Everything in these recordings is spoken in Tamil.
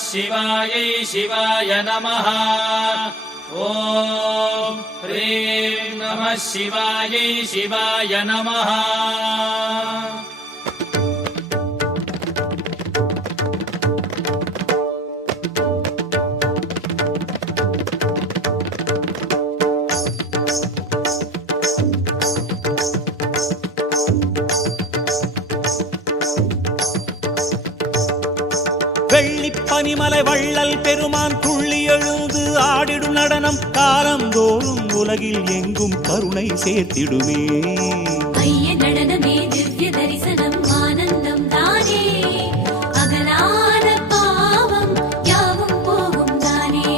शिवायै शिवाय नमः। ॐ ह्रीं नमः शिवायै शिवाय नमः। வெள்ளிப்பனிமலை வள்ளல் பெருமான் துள்ளி எழுந்து ஆடிடும் நடனம் காலந்தோறும் உலகில் எங்கும் கருணை சேர்த்திடுமே. ஐய நடனமே திவ்ய தரிசனம் ஆனந்தம் தானே, அகலாத பாவம் யாவும் போகும் தானே,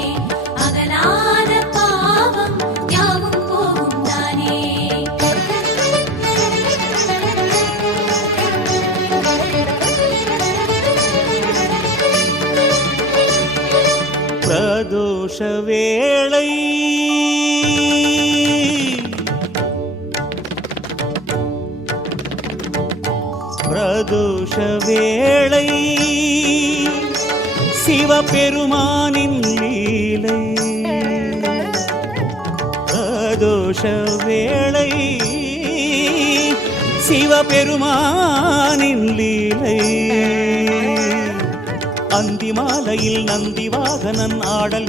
அகலாத பாவம் யாவும் போகும் தானே. பிரதோஷ வேளை பிரதோஷ வேளை சிவபெருமானின் லீலை. பிரதோஷ வேளை சிவபெருமானின் லீலை. அந்தி மாலையில் நந்தி வாகனன் ஆடல்